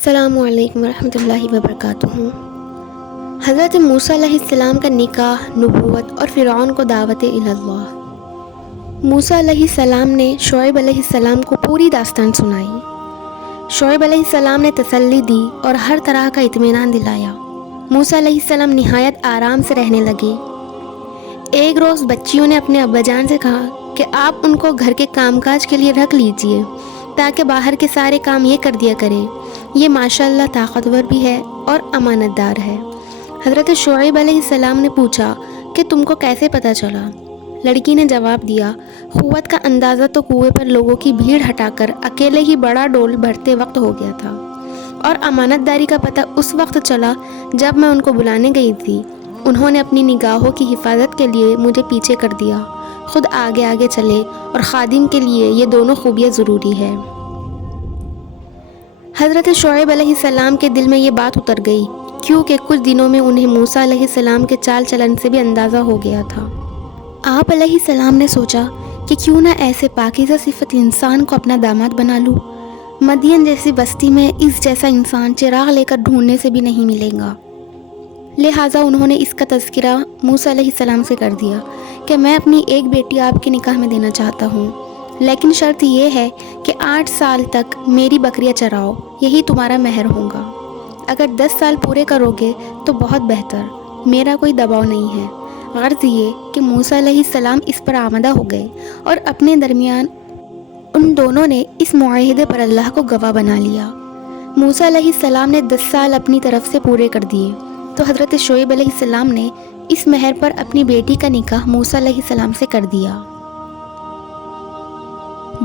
السلام علیکم ورحمۃ اللہ وبرکاتہ۔ حضرت موسیٰ علیہ السلام کا نکاح، نبوت اور فرعون کو دعوت اللہ۔ موسیٰ علیہ السلام نے شعیب علیہ السلام کو پوری داستان سنائی۔ شعیب علیہ السلام نے تسلی دی اور ہر طرح کا اطمینان دلایا۔ موسیٰ علیہ السلام نہایت آرام سے رہنے لگے۔ ایک روز بچیوں نے اپنے ابا جان سے کہا کہ آپ ان کو گھر کے کام کاج کے لیے رکھ لیجئے تاکہ باہر کے سارے کام یہ کر دیا کرے۔ یہ ماشاءاللہ طاقتور بھی ہے اور امانت دار ہے۔ حضرت شعیب علیہ السلام نے پوچھا کہ تم کو کیسے پتہ چلا؟ لڑکی نے جواب دیا، قوت کا اندازہ تو کنویں پر لوگوں کی بھیڑ ہٹا کر اکیلے ہی بڑا ڈول بھرتے وقت ہو گیا تھا، اور امانت داری کا پتہ اس وقت چلا جب میں ان کو بلانے گئی تھی۔ انہوں نے اپنی نگاہوں کی حفاظت کے لیے مجھے پیچھے کر دیا، خود آگے آگے چلے، اور خادم کے لیے یہ دونوں خوبیاں ضروری ہے۔ حضرت شعیب علیہ السلام کے دل میں یہ بات اتر گئی، کیونکہ کچھ دنوں میں انہیں موسیٰ علیہ السلام کے چال چلن سے بھی اندازہ ہو گیا تھا۔ آپ علیہ السلام نے سوچا کہ کیوں نہ ایسے پاکیزہ صفت انسان کو اپنا داماد بنا لوں۔ مدین جیسی بستی میں اس جیسا انسان چراغ لے کر ڈھونڈنے سے بھی نہیں ملے گا۔ لہٰذا انہوں نے اس کا تذکرہ موسیٰ علیہ السلام سے کر دیا کہ میں اپنی ایک بیٹی آپ کے نکاح میں دینا چاہتا ہوں، لیکن شرط یہ ہے کہ 8 سال تک میری بکریاں چراؤ، یہی تمہارا مہر ہوگا۔ اگر 10 سال پورے کرو گے تو بہت بہتر، میرا کوئی دباؤ نہیں ہے۔ غرض یہ کہ موسیٰ علیہ السلام اس پر آمادہ ہو گئے، اور اپنے درمیان ان دونوں نے اس معاہدے پر اللہ کو گواہ بنا لیا۔ موسیٰ علیہ السلام نے 10 سال اپنی طرف سے پورے کر دیے، تو حضرت شعیب علیہ السلام نے اس مہر پر اپنی بیٹی کا نکاح موسیٰ علیہ السلام سے کر دیا۔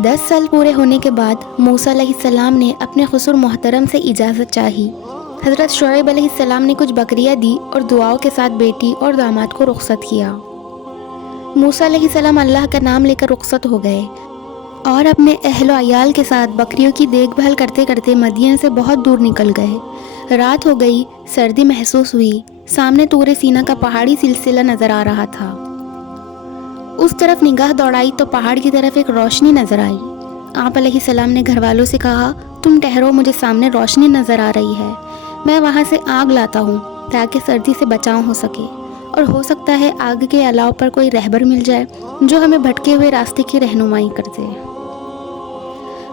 10 سال پورے ہونے کے بعد موسیٰ علیہ السلام نے اپنے خسر محترم سے اجازت چاہی۔ حضرت شعیب علیہ السلام نے کچھ بکریاں دی اور دعاؤں کے ساتھ بیٹی اور داماد کو رخصت کیا۔ موسیٰ علیہ السلام اللہ کا نام لے کر رخصت ہو گئے اور اپنے اہل و عیال کے ساتھ بکریوں کی دیکھ بھال کرتے کرتے مدین سے بہت دور نکل گئے۔ رات ہو گئی، سردی محسوس ہوئی، سامنے طور سینا کا پہاڑی سلسلہ نظر آ رہا تھا۔ اس طرف نگاہ دوڑائی تو پہاڑ کی طرف ایک روشنی نظر آئی۔ آپ علیہ السلام نے گھر والوں سے کہا، تم ٹھہرو، مجھے سامنے روشنی نظر آ رہی ہے، میں وہاں سے آگ لاتا ہوں تاکہ سردی سے بچاؤ ہو سکے، اور ہو سکتا ہے آگ کے علاوہ پر کوئی رہبر مل جائے جو ہمیں بھٹکے ہوئے راستے کی رہنمائی کر دے۔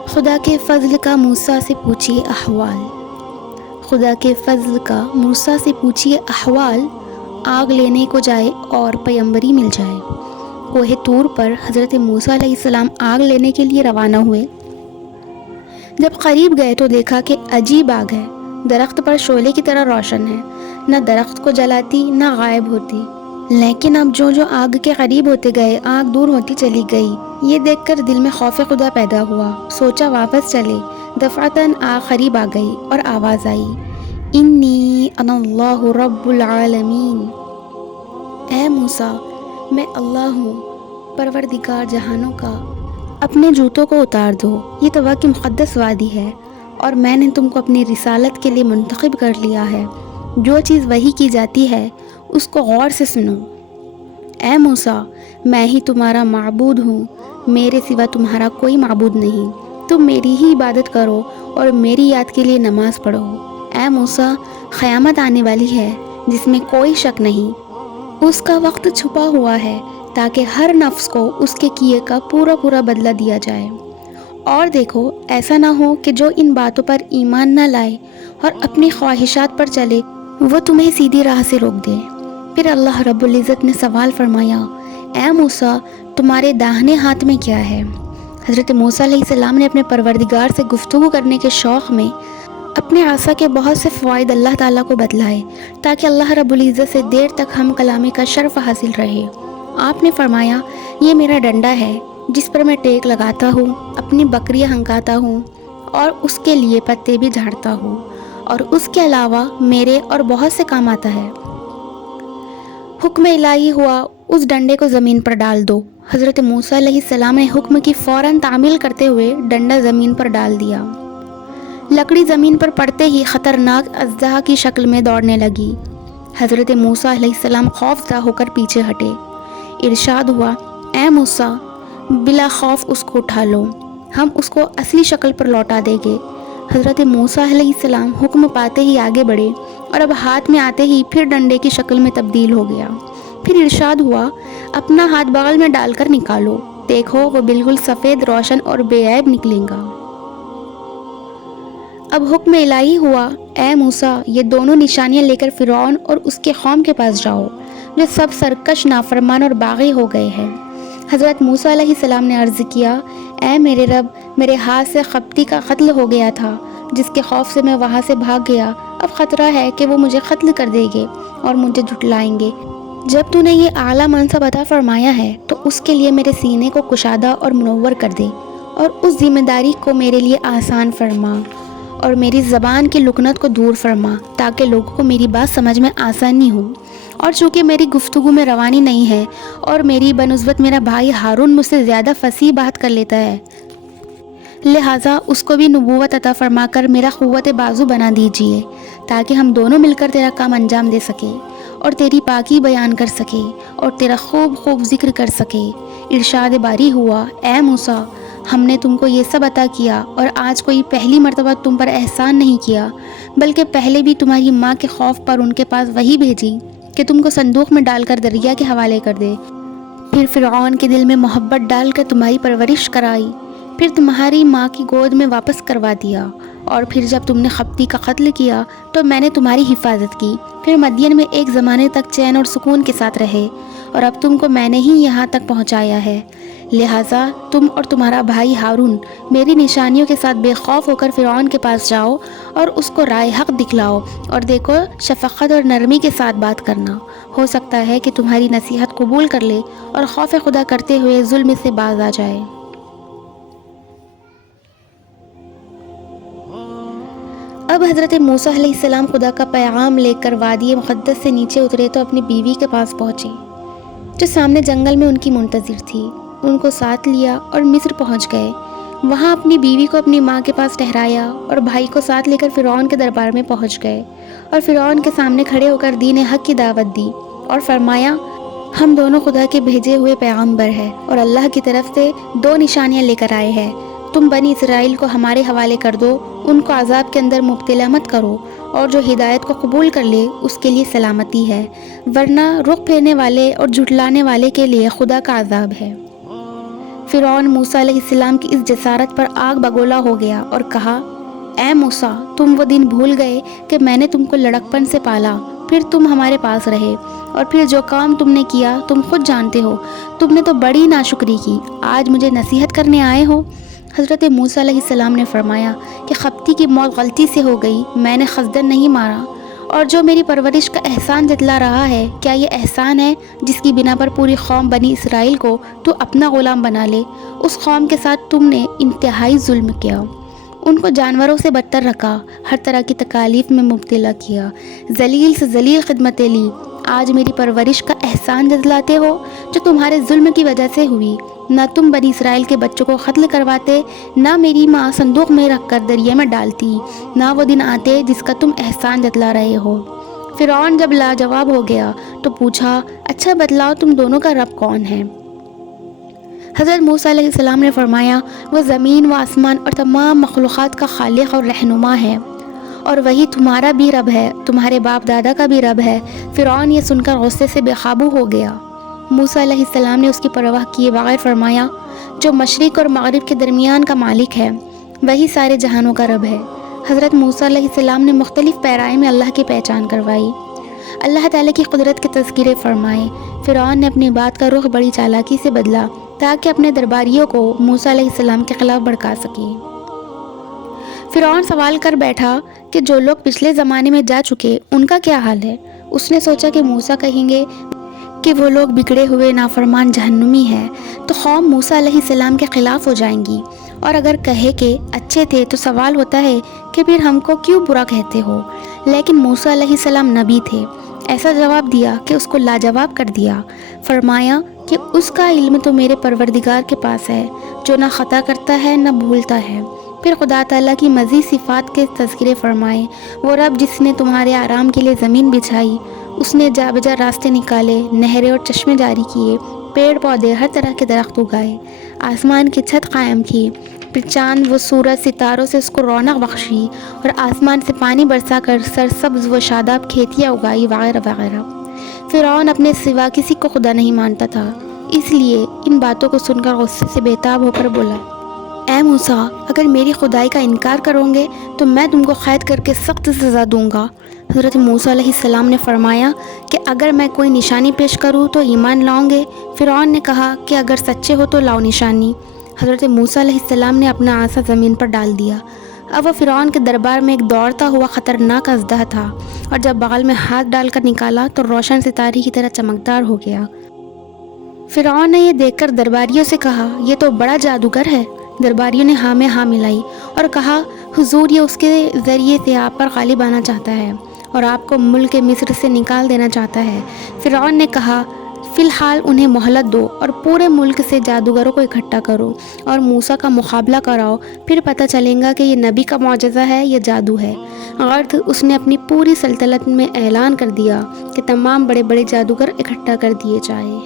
خدا کے فضل کا موسیٰ سے پوچھئے احوال۔ خدا کے فضل کا موسیٰ سے پوچھئے احوال، آگ لینے کو جائے اور پیمبری مل جائے۔ کوہ طور پر حضرت موسیٰ علیہ السلام آگ لینے کے لیے روانہ ہوئے۔ جب قریب گئے تو دیکھا کہ عجیب آگ ہے، درخت پر شعلے کی طرح روشن ہے، نہ درخت کو جلاتی نہ غائب ہوتی، لیکن اب جو آگ کے قریب ہوتے گئے آگ دور ہوتی چلی گئی۔ یہ دیکھ کر دل میں خوف خدا پیدا ہوا، سوچا واپس چلے۔ دفعتاً آگ قریب آ گئی اور آواز آئی، انی انا اللہ رب العالمین۔ اے موسیٰ، میں اللہ ہوں، پروردگار جہانوں کا، اپنے جوتوں کو اتار دو، یہ تو واقعی مقدس وادی ہے، اور میں نے تم کو اپنی رسالت کے لیے منتخب کر لیا ہے۔ جو چیز وحی کی جاتی ہے اس کو غور سے سنو۔ اے موسیٰ، میں ہی تمہارا معبود ہوں، میرے سوا تمہارا کوئی معبود نہیں، تم میری ہی عبادت کرو اور میری یاد کے لیے نماز پڑھو۔ اے موسیٰ، قیامت آنے والی ہے جس میں کوئی شک نہیں، اس کا وقت چھپا ہوا ہے تاکہ ہر نفس کو اس کے کیے کا پورا بدلہ دیا جائے۔ اور دیکھو، ایسا نہ ہو کہ جو ان باتوں پر ایمان نہ لائے اور اپنی خواہشات پر چلے وہ تمہیں سیدھی راہ سے روک دے۔ پھر اللہ رب العزت نے سوال فرمایا، اے موسیٰ، تمہارے داہنے ہاتھ میں کیا ہے؟ حضرت موسیٰ علیہ السلام نے اپنے پروردگار سے گفتگو کرنے کے شوق میں اپنے عصا کے بہت سے فوائد اللہ تعالیٰ کو بتلائے تاکہ اللہ رب العزت سے دیر تک ہم کلامی کا شرف حاصل رہے۔ آپ نے فرمایا، یہ میرا ڈنڈا ہے جس پر میں ٹیک لگاتا ہوں، اپنی بکریاں ہنکاتا ہوں اور اس کے لیے پتے بھی جھاڑتا ہوں، اور اس کے علاوہ میرے اور بہت سے کام آتا ہے۔ حکم الہی ہوا، اس ڈنڈے کو زمین پر ڈال دو۔ حضرت موسیٰ علیہ السلام نے حکم کی فوراً تعمیل کرتے ہوئے ڈنڈا زمین پر ڈال دیا۔ لکڑی زمین پر پڑتے ہی خطرناک اژدہا کی شکل میں دوڑنے لگی۔ حضرت موسیٰ علیہ السلام خوفزدہ ہو کر پیچھے ہٹے۔ ارشاد ہوا، اے موسیٰ، بلا خوف اس کو اٹھا لو، ہم اس کو اصلی شکل پر لوٹا دیں گے۔ حضرت موسیٰ علیہ السلام حکم پاتے ہی آگے بڑھے اور اب ہاتھ میں آتے ہی پھر ڈنڈے کی شکل میں تبدیل ہو گیا۔ پھر ارشاد ہوا، اپنا ہاتھ بغل میں ڈال کر نکالو، دیکھو وہ بالکل سفید، روشن اور بے عیب نکلے گا۔ اب حکم الہی ہوا، اے موسیٰ، یہ دونوں نشانیاں لے کر فرعون اور اس کے قوم کے پاس جاؤ، جو سب سرکش، نافرمان اور باغی ہو گئے ہیں۔ حضرت موسیٰ علیہ السلام نے عرض کیا، اے میرے رب، میرے ہاتھ سے قبطی کا قتل ہو گیا تھا، جس کے خوف سے میں وہاں سے بھاگ گیا۔ اب خطرہ ہے کہ وہ مجھے قتل کر دیں گے اور مجھے جھٹلائیں گے۔ جب تو نے یہ اعلیٰ منصب عطا فرمایا ہے تو اس کے لیے میرے سینے کو کشادہ اور منور کر دے، اور اس ذمہ داری کو میرے لیے آسان فرما، اور میری زبان کی لکنت کو دور فرما، تاکہ لوگوں کو میری بات سمجھ میں آسانی ہو۔ اور چونکہ میری گفتگو میں روانی نہیں ہے اور میری بنسبت میرا بھائی ہارون مجھ سے زیادہ فصیح بات کر لیتا ہے، لہٰذا اس کو بھی نبوت عطا فرما کر میرا قوت بازو بنا دیجیے، تاکہ ہم دونوں مل کر تیرا کام انجام دے سکیں اور تیری پاکی بیان کر سکے اور تیرا خوب خوب ذکر کر سکے۔ ارشاد باری ہوا، اے موسیٰ، ہم نے تم کو یہ سب عطا کیا، اور آج کوئی پہلی مرتبہ تم پر احسان نہیں کیا، بلکہ پہلے بھی تمہاری ماں کے خوف پر ان کے پاس وحی بھیجی کہ تم کو صندوق میں ڈال کر دریا کے حوالے کر دے، پھر فرعون کے دل میں محبت ڈال کر تمہاری پرورش کرائی، پھر تمہاری ماں کی گود میں واپس کروا دیا، اور پھر جب تم نے قبطی کا قتل کیا تو میں نے تمہاری حفاظت کی، پھر مدین میں ایک زمانے تک چین اور سکون کے ساتھ رہے، اور اب تم کو میں نے ہی یہاں تک پہنچایا ہے۔ لہٰذا تم اور تمہارا بھائی ہارون میری نشانیوں کے ساتھ بے خوف ہو کر فرعون کے پاس جاؤ اور اس کو رائے حق دکھلاؤ، اور دیکھو شفقت اور نرمی کے ساتھ بات کرنا، ہو سکتا ہے کہ تمہاری نصیحت قبول کر لے اور خوف خدا کرتے ہوئے ظلم سے باز آ جائے۔ اب حضرت موسیٰ علیہ السلام خدا کا پیغام لے کر وادی مقدس سے نیچے اترے تو اپنی بیوی کے پاس پہنچے، جو سامنے جنگل میں ان کی منتظر تھی۔ ان کو ساتھ لیا اور مصر پہنچ گئے، وہاں اپنی بیوی کو اپنی ماں کے پاس ٹھہرایا، اور بھائی کو ساتھ لے کر فرعون کے دربار میں پہنچ گئے، اور فرعون کے سامنے کھڑے ہو کر دین حق کی دعوت دی، اور فرمایا، ہم دونوں خدا کے بھیجے ہوئے پیغمبر ہیں، اور اللہ کی طرف سے 2 نشانیاں لے کر آئے ہیں۔ تم بنی اسرائیل کو ہمارے حوالے کر دو، ان کو عذاب کے اندر مبتلا مت کرو، اور جو ہدایت کو قبول کر لے اس کے لیے سلامتی ہے، ورنہ رخ پھیرنے والے اور جھٹلانے والے کے لیے خدا کا عذاب ہے۔ فرعون موسیٰ علیہ السلام کی اس جسارت پر آگ بگولا ہو گیا اور کہا، اے موسیٰ، تم وہ دن بھول گئے کہ میں نے تم کو لڑکپن سے پالا، پھر تم ہمارے پاس رہے، اور پھر جو کام تم نے کیا تم خود جانتے ہو، تم نے تو بڑی ناشکری کی، آج مجھے نصیحت کرنے آئے ہو۔ حضرت موسیٰ علیہ السلام نے فرمایا کہ قبطی کی موت غلطی سے ہو گئی، میں نے قصداً نہیں مارا، اور جو میری پرورش کا احسان جتلا رہا ہے، کیا یہ احسان ہے جس کی بنا پر پوری قوم بنی اسرائیل کو تو اپنا غلام بنا لے؟ اس قوم کے ساتھ تم نے انتہائی ظلم کیا، ان کو جانوروں سے بدتر رکھا، ہر طرح کی تکالیف میں مبتلا کیا، ذلیل سے ذلیل خدمتیں لی، آج میری پرورش کا احسان جتلاتے ہو جو تمہارے ظلم کی وجہ سے ہوئی۔ نہ تم بنی اسرائیل کے بچوں کو قتل کرواتے، نہ میری ماں صندوق میں رکھ کر دریا میں ڈالتی، نہ وہ دن آتے جس کا تم احسان جتلا رہے ہو۔ فرعون جب لاجواب ہو گیا تو پوچھا، اچھا بتلاؤ تم دونوں کا رب کون ہے؟ حضرت موسیٰ علیہ السلام نے فرمایا، وہ زمین و آسمان اور تمام مخلوقات کا خالق اور رہنما ہے، اور وہی تمہارا بھی رب ہے، تمہارے باپ دادا کا بھی رب ہے۔ فرعون یہ سن کر غصے سے بے قابو ہو گیا۔ موسیٰ علیہ السلام نے اس کی پرواہ کیے بغیر فرمایا، جو مشرق اور مغرب کے درمیان کا مالک ہے وہی سارے جہانوں کا رب ہے۔ حضرت موسیٰ علیہ السلام نے مختلف پیرائے میں اللہ کی پہچان کروائی، اللہ تعالیٰ کی قدرت کے تذکرے فرمائے۔ فرعون نے اپنی بات کا رخ بڑی چالاکی سے بدلا تاکہ اپنے درباریوں کو موسیٰ علیہ السلام کے خلاف بھڑکا سکے۔ فرعون سوال کر بیٹھا کہ جو لوگ پچھلے زمانے میں جا چکے ان کا کیا حال ہے؟ اس نے سوچا کہ موسیٰ کہیں گے کہ وہ لوگ بگڑے ہوئے نافرمان جہنمی ہیں تو قوم موسیٰ علیہ السلام کے خلاف ہو جائیں گی، اور اگر کہے کہ اچھے تھے تو سوال ہوتا ہے کہ پھر ہم کو کیوں برا کہتے ہو؟ لیکن موسیٰ علیہ السلام نبی تھے، ایسا جواب دیا کہ اس کو لاجواب کر دیا۔ فرمایا کہ اس کا علم تو میرے پروردگار کے پاس ہے، جو نہ خطا کرتا ہے نہ بھولتا ہے۔ پھر خدا تعالیٰ کی مزید صفات کے تذکرے فرمائے، وہ رب جس نے تمہارے آرام کے لیے زمین بچھائی، اس نے جا بجا راستے نکالے، نہریں اور چشمے جاری کیے، پیڑ پودے ہر طرح کے درخت اگائے، آسمان کی چھت قائم کی، پھر چاند و سورج ستاروں سے اس کو رونق بخشی اور آسمان سے پانی برسا کر سرسبز و شاداب کھیتیاں اگائی وغیرہ وغیرہ۔ فرعون اپنے سوا کسی کو خدا نہیں مانتا تھا، اس لیے ان باتوں کو سن کر غصے سے بےتاب ہو کر بولا، اے موسیٰ، اگر میری خدائی کا انکار کرو گے تو میں تم کو قید کر کے سخت سزا دوں گا۔ حضرت موسیٰ علیہ السلام نے فرمایا کہ اگر میں کوئی نشانی پیش کروں تو ایمان لاؤ گے؟ فرعون نے کہا کہ اگر سچے ہو تو لاؤ نشانی۔ حضرت موسیٰ علیہ السلام نے اپنا عصا زمین پر ڈال دیا۔ اب وہ فرعون کے دربار میں ایک دوڑتا ہوا خطرناک اژدہا تھا، اور جب بغل میں ہاتھ ڈال کر نکالا تو روشن ستارے کی طرح چمکدار ہو گیا۔ فرعون نے یہ دیکھ کر درباریوں سے کہا، یہ تو بڑا جادوگر ہے۔ درباریوں نے ہاں میں ہاں ملائی اور کہا، حضور، یہ اس کے ذریعے سے آپ پر غالب آنا چاہتا ہے اور آپ کو ملک مصر سے نکال دینا چاہتا ہے۔ فرعون نے کہا، فی الحال انہیں مہلت دو اور پورے ملک سے جادوگروں کو اکٹھا کرو اور موسیٰ کا مقابلہ کراؤ، پھر پتہ چلے گا کہ یہ نبی کا معجزہ ہے یا جادو ہے۔ غرض اس نے اپنی پوری سلطنت میں اعلان کر دیا کہ تمام بڑے بڑے جادوگر اکٹھا کر دیے جائیں۔